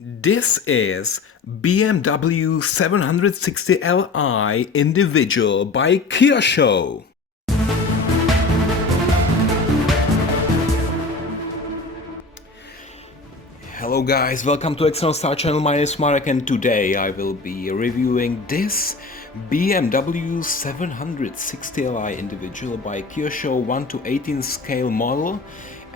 This is BMW 760 Li Individual by Kyosho. Hello guys, welcome to External Star Channel. My name is Marek and today I will be reviewing this BMW 760 Li Individual by Kyosho 1 to 18 scale model.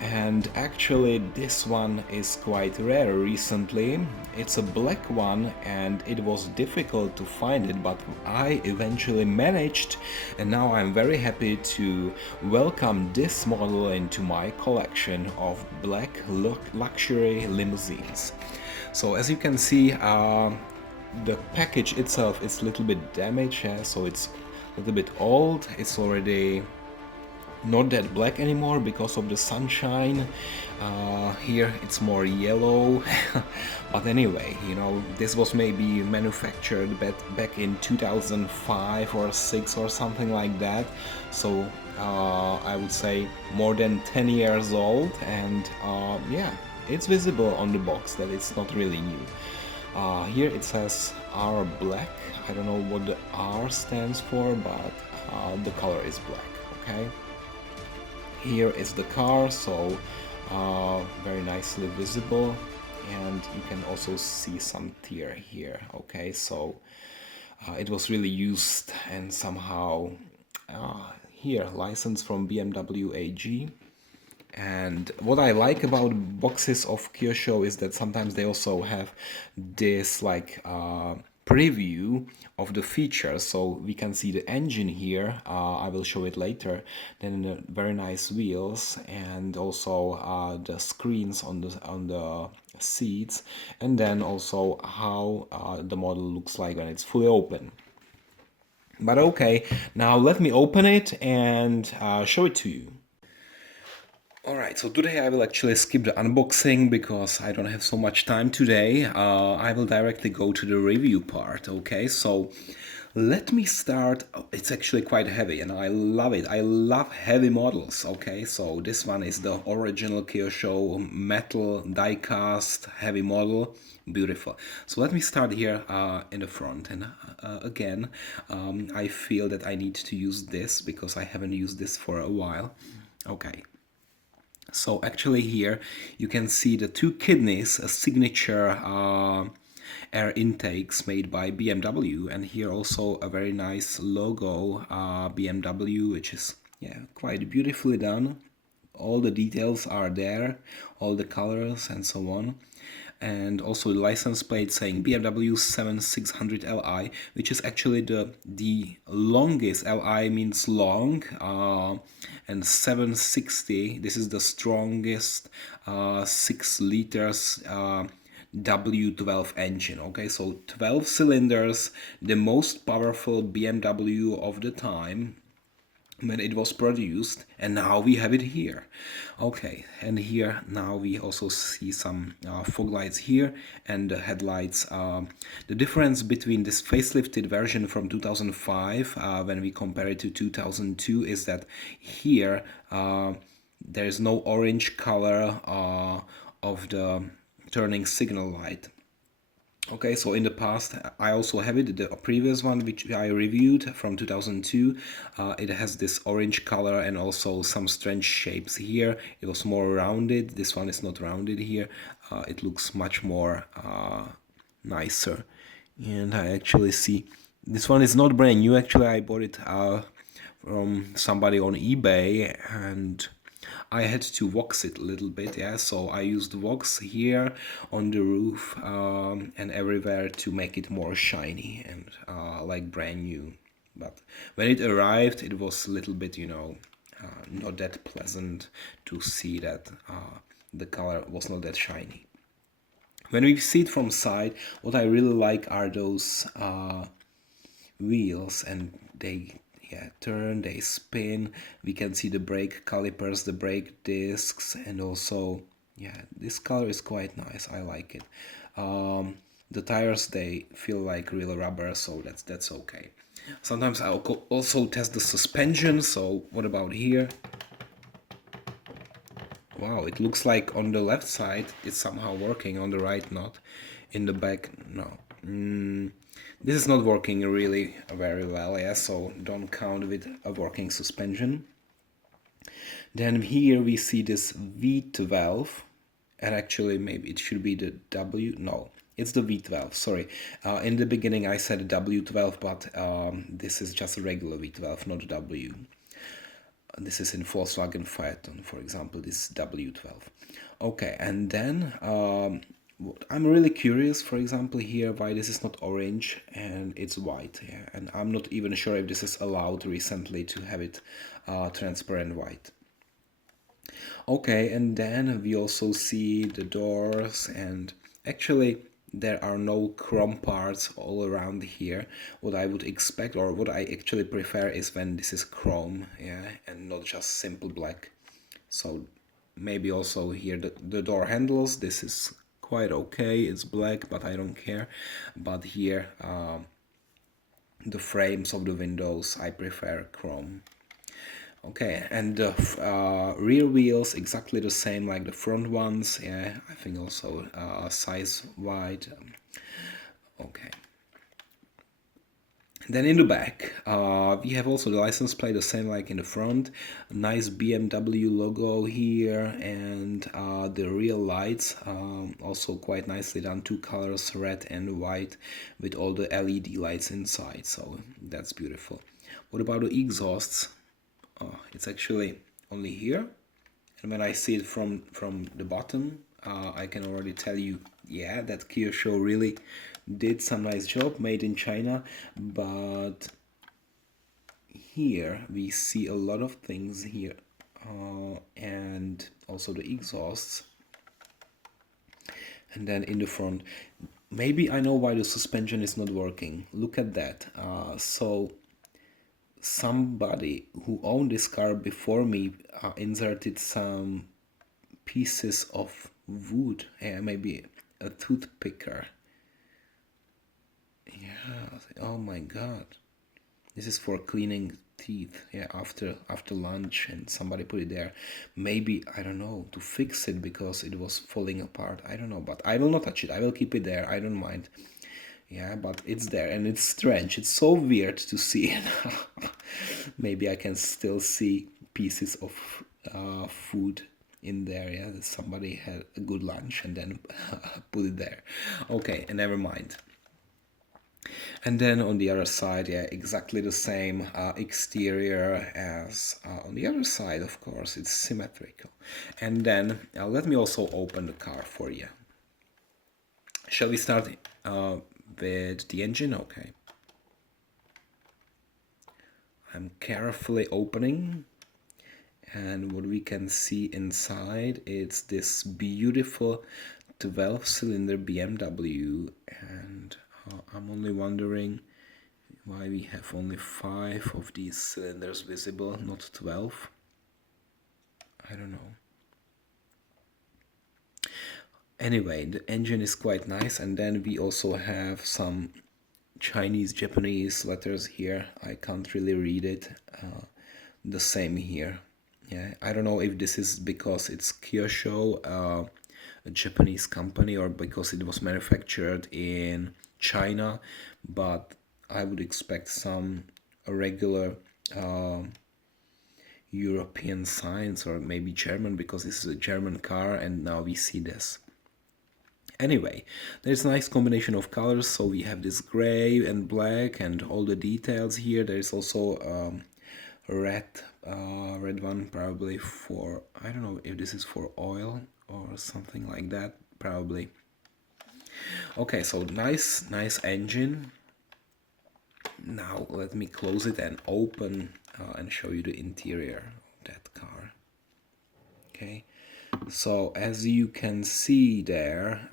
And actually this one is quite rare recently. It's a black one and it was difficult to find it, but I eventually managed, and now I'm very happy to welcome this model into my collection of black luxury limousines. So as you can see, the package itself is a little bit damaged, so it's a little bit old. It's already not that black anymore because of the sunshine. Here it's more yellow. But anyway, you know, this was maybe manufactured back in 2005 or 6 or something like that, so I would say more than 10 years old. And yeah, it's visible on the box that it's not really new. Here it says R black. I don't know what the R stands for, but the color is black. Okay, here is the car, so very nicely visible, and you can also see some tear here. Okay, so it was really used, and somehow here license from BMW AG. And what I like about boxes of Kyosho is that sometimes they also have this like preview of the features, so we can see the engine here. I will show it later. Then the very nice wheels, and also the screens on the seats, and then also how the model looks like when it's fully open. But okay, now let me open it and show it to you. Alright, so today I will actually skip the unboxing because I don't have so much time today. I will directly go to the review part, okay? So let me start. It's actually quite heavy and I love it. I love heavy models, okay? So this one is the original Kyosho metal die-cast heavy model. Beautiful. So let me start here in the front, and again, I feel that I need to use this because I haven't used this for a while. Okay. So actually here you can see the two kidneys, a signature air intakes made by BMW, and here also a very nice logo BMW, which is quite beautifully done. All the details are there, all the colors and so on. And also the license plate saying BMW 7600 Li, which is actually the longest. Li means long, and 760, this is the strongest 6 liters W12 engine. Okay, so 12 cylinders, the most powerful BMW of the time when it was produced, and now we have it here. Okay, and here now we also see some fog lights here and the headlights. The difference between this facelifted version from 2005 when we compare it to 2002 is that here there is no orange color of the turning signal light. Okay, so in the past, I also have it, the previous one which I reviewed from 2002. It has this orange color and also some strange shapes here. It was more rounded. This one is not rounded here. It looks much more nicer. And I actually see this one is not brand new. Actually, I bought it from somebody on eBay, and I had to wax it a little bit, yeah, so I used wax here on the roof and everywhere to make it more shiny and like brand new. But when it arrived, it was a little bit, not that pleasant to see that the color was not that shiny. When we see it from side, what I really like are those wheels, and they turn, they spin. We can see the brake calipers, the brake discs, and also this color is quite nice. I like it. The tires, they feel like real rubber, so that's okay. Sometimes I'll also test the suspension. So what about here? Wow, it looks like on the left side it's somehow working, on the right not. In the back, no. This is not working really very well, yeah, so don't count with a working suspension. Then here we see this V12, and actually maybe it should be the W, no, it's the V12, sorry. In the beginning I said W12, but this is just a regular V12, not W. This is in Volkswagen Phaeton, for example, this W12. Okay, and then I'm really curious, for example, here why this is not orange and it's white. Yeah, and I'm not even sure if this is allowed recently to have it transparent white. Okay, and then we also see the doors, and actually there are no chrome parts all around here. What I would expect, or what I actually prefer, is when this is chrome, yeah, and not just simple black. So maybe also here the door handles, this is quite okay, it's black, but I don't care. But here the frames of the windows, I prefer chrome. Okay, and the rear wheels exactly the same like the front ones. Yeah, I think also size wide. Okay. Then in the back, we have also the license plate the same like in the front. Nice BMW logo here, and the rear lights also quite nicely done. Two colors, red and white, with all the LED lights inside. So that's beautiful. What about the exhausts? It's actually only here, and when I see it from the bottom, I can already tell you, yeah, that Kyosho really did some nice job, made in China. But here we see a lot of things here, and also the exhausts. And then in the front, maybe I know why the suspension is not working. Look at that. So somebody who owned this car before me inserted some pieces of wood, maybe a toothpicker. Yeah, oh my god. This is for cleaning teeth, yeah, after lunch, and somebody put it there. Maybe, I don't know, to fix it because it was falling apart. I don't know, but I will not touch it. I will keep it there. I don't mind. Yeah, but it's there, and it's strange. It's so weird to see it. Maybe I can still see pieces of food in there. Yeah, that somebody had a good lunch and then put it there. Okay, and never mind. And then on the other side, yeah, exactly the same exterior as on the other side, of course, it's symmetrical. And then let me also open the car for you. Shall we start with the engine? Okay. I'm carefully opening, and what we can see inside, it's this beautiful 12-cylinder BMW, and I'm only wondering why we have only 5 of these cylinders visible, not 12. I don't know. Anyway, the engine is quite nice, and then we also have some Chinese, Japanese letters here. I can't really read it. The same here. Yeah, I don't know if this is because it's Kyosho, a Japanese company, or because it was manufactured in China, but I would expect some regular European signs, or maybe German, because this is a German car, and now we see this. Anyway, there's a nice combination of colors, so we have this gray and black and all the details here. There's also a red one, probably for, I don't know if this is for oil or something like that, probably. Okay, so nice engine. Now let me close it and open and show you the interior of that car. Okay, so as you can see there,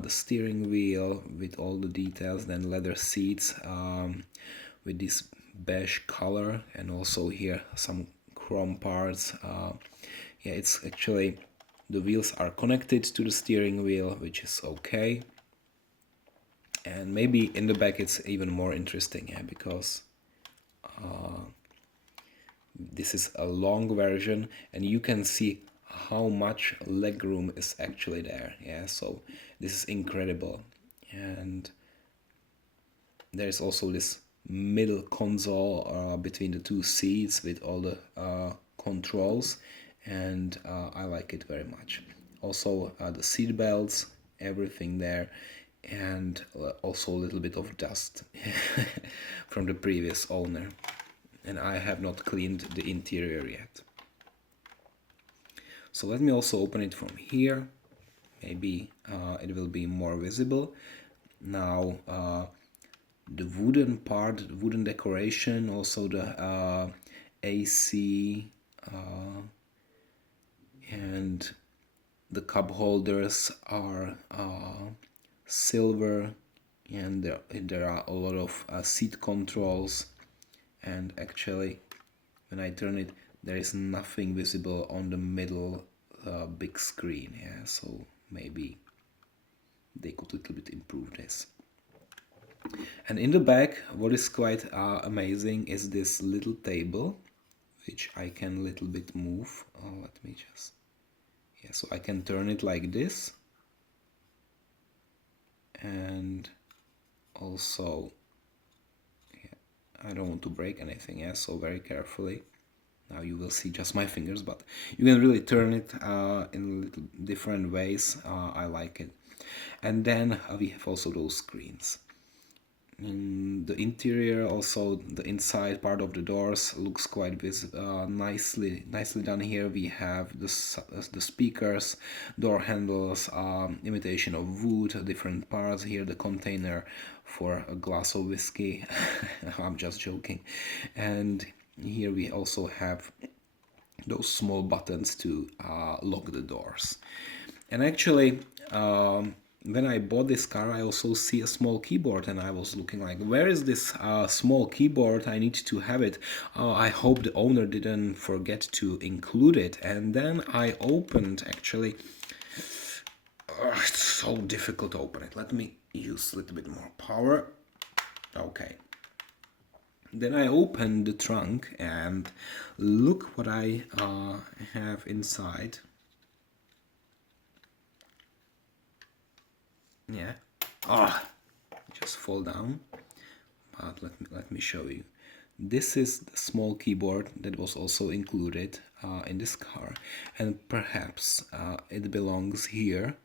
the steering wheel with all the details, then leather seats with this beige color, and also here some chrome parts. Yeah, it's actually, the wheels are connected to the steering wheel, which is okay. And maybe in the back it's even more interesting, yeah, because this is a long version, and you can see how much legroom is actually there. Yeah, so this is incredible. And there's also this middle console between the two seats with all the controls, and I like it very much. Also the seat belts, everything there, and also a little bit of dust from the previous owner, and I have not cleaned the interior yet. So let me also open it from here. Maybe it will be more visible. Now the wooden part, wooden decoration, also the AC and the cup holders are silver, and there are a lot of seat controls, and actually when I turn it there is nothing visible on the middle big screen. Yeah, so maybe they could a little bit improve this. And in the back, what is quite amazing is this little table, which I can a little bit move. Let me just, yeah, so I can turn it like this, and also, yeah, I don't want to break anything, yeah, so very carefully. Now you will see just my fingers, but you can really turn it in little different ways. I like it. And then we have also those screens. In the interior, also the inside part of the doors looks quite nicely done. Here we have the speakers, door handles, imitation of wood, different parts. Here the container for a glass of whiskey. I'm just joking. And here we also have those small buttons to lock the doors. And actually, when I bought this car, I also see a small keyboard, and I was looking like, where is this small keyboard? I need to have it. I hope the owner didn't forget to include it. And then I opened, actually, it's so difficult to open it. Let me use a little bit more power. Okay. Then I opened the trunk and look what I have inside. Yeah. Just fall down. But let me show you. This is the small keyboard that was also included in this car, and perhaps it belongs here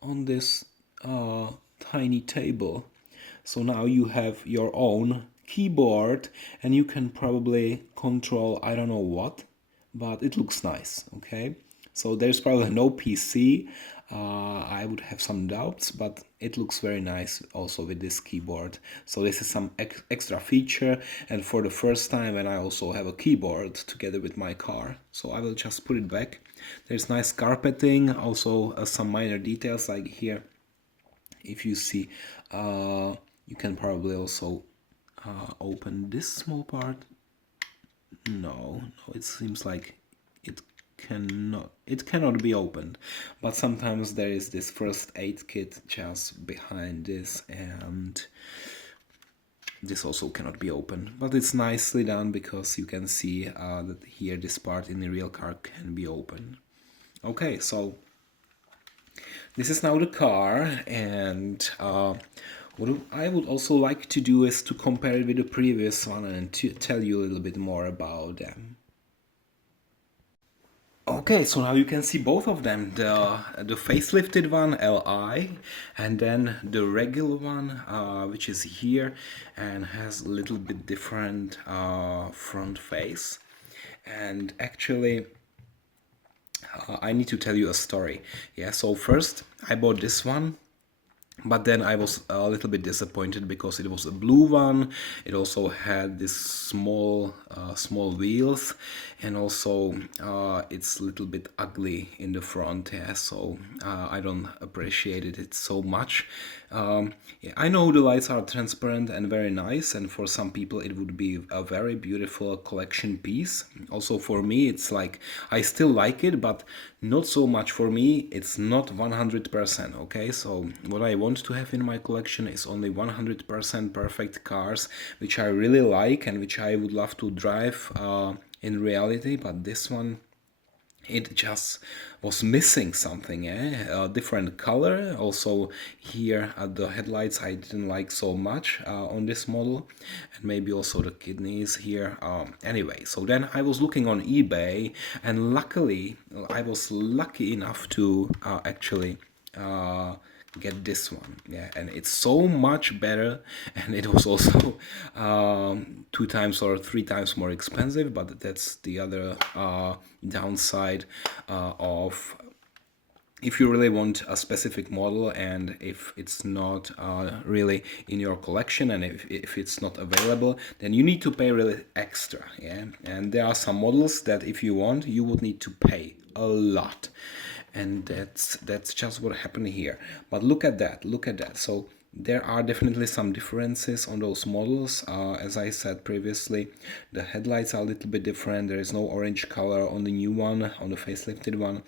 on this tiny table. So now you have your own keyboard, and you can probably control I don't know what, but it looks nice. Okay, so there's probably no PC. I would have some doubts, but it looks very nice also with this keyboard. So this is some extra feature, and for the first time when I also have a keyboard together with my car. So I will just put it back. There's nice carpeting, also some minor details like here. If you see, you can probably also open this small part. No, it seems like it cannot be opened, but sometimes there is this first aid kit just behind this, and this also cannot be opened, but it's nicely done because you can see that here this part in the real car can be opened. Okay, so this is now the car, and what I would also like to do is to compare it with the previous one and to tell you a little bit more about them. Okay, so now you can see both of them, the facelifted one, LI, and then the regular one, which is here and has a little bit different front face. And actually, I need to tell you a story. Yeah, so first I bought this one, but then I was a little bit disappointed because it was a blue one. It also had this small wheels, and also it's a little bit ugly in the front. Yeah, so I don't appreciate it so much. Yeah, I know the lights are transparent and very nice, and for some people it would be a very beautiful collection piece. Also for me, it's like I still like it, but not so much for me. It's not 100%. Okay, so what I want to have in my collection is only 100% perfect cars, which I really like and which I would love to drive in reality. But this one it just was missing something, a different color. Also here at the headlights I didn't like so much on this model, and maybe also the kidneys here. Anyway, so then I was looking on eBay, and luckily I was lucky enough to actually get this one. Yeah, and it's so much better, and it was also 2 times or 3 times more expensive, but that's the other downside of if you really want a specific model, and if it's not really in your collection, and if it's not available, then you need to pay really extra. Yeah, and there are some models that if you want, you would need to pay a lot, and that's just what happened here. But look at that. So there are definitely some differences on those models. As I said previously, the headlights are a little bit different. There is no orange color on the new one, on the facelifted one,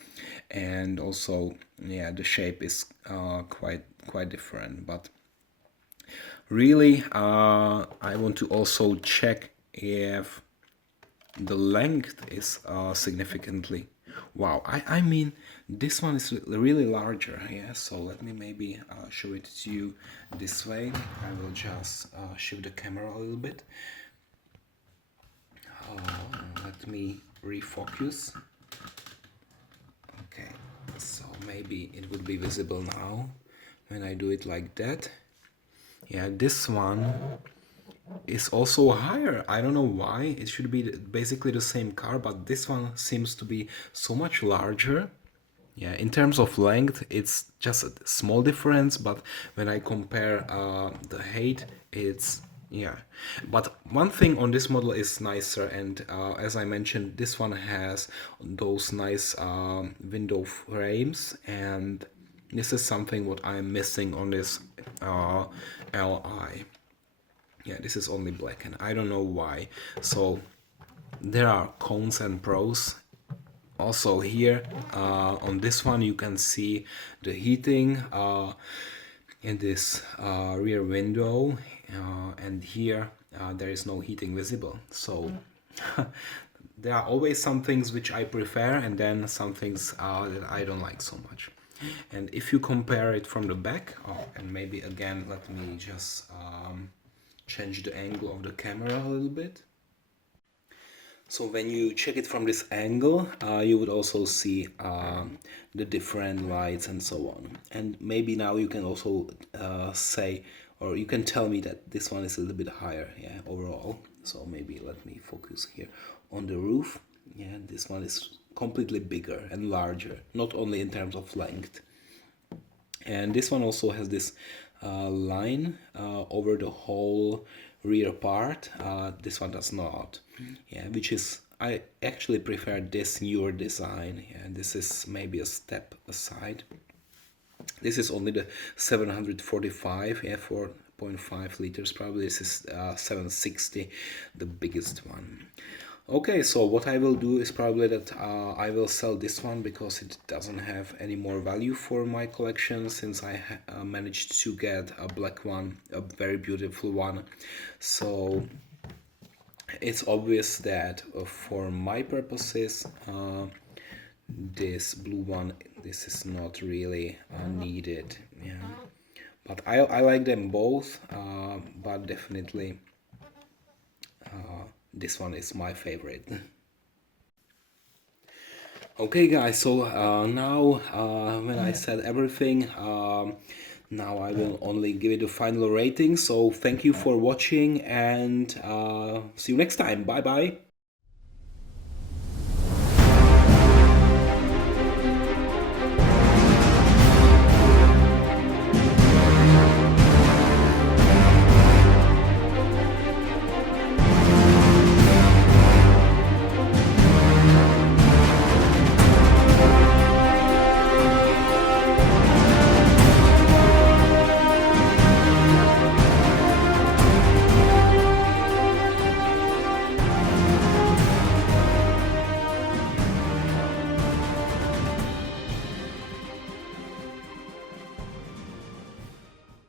and also, yeah, the shape is quite different. But really, I want to also check if the length is significantly. Wow, I mean, this one is really larger. Yeah, so let me maybe show it to you this way. I will just shift the camera a little bit. Let me refocus. Okay, so maybe it would be visible now when I do it like that. Yeah, this one is also higher. I don't know why. It should be basically the same car, but this one seems to be so much larger. Yeah, in terms of length, it's just a small difference, but when I compare the height, it's, yeah. But one thing on this model is nicer, and as I mentioned, this one has those nice window frames, and this is something what I'm missing on this Li. Yeah, this is only black, and I don't know why. So there are cons and pros. Also here on this one you can see the heating in this rear window, and here there is no heating visible. So there are always some things which I prefer, and then some things that I don't like so much. And if you compare it from the back, and maybe again let me just change the angle of the camera a little bit. So when you check it from this angle, you would also see the different lights and so on. And maybe now you can also say, or you can tell me that this one is a little bit higher, yeah, overall. So maybe let me focus here on the roof. Yeah, this one is completely bigger and larger, not only in terms of length. And this one also has this line over the whole rear part. This one does not. Yeah, which is, I actually prefer this newer design. Yeah, this is maybe a step aside. This is only the 745, yeah, 4.5 liters probably. This is 760, the biggest one. Okay, so what I will do is probably that I will sell this one because it doesn't have any more value for my collection, since I managed to get a black one, a very beautiful one. So it's obvious that for my purposes, this blue one, this is not really needed. Yeah, but I like them both, but definitely this one is my favorite. Okay guys, so now when I said everything, now I will only give it a final rating. So thank you for watching, and see you next time. Bye bye.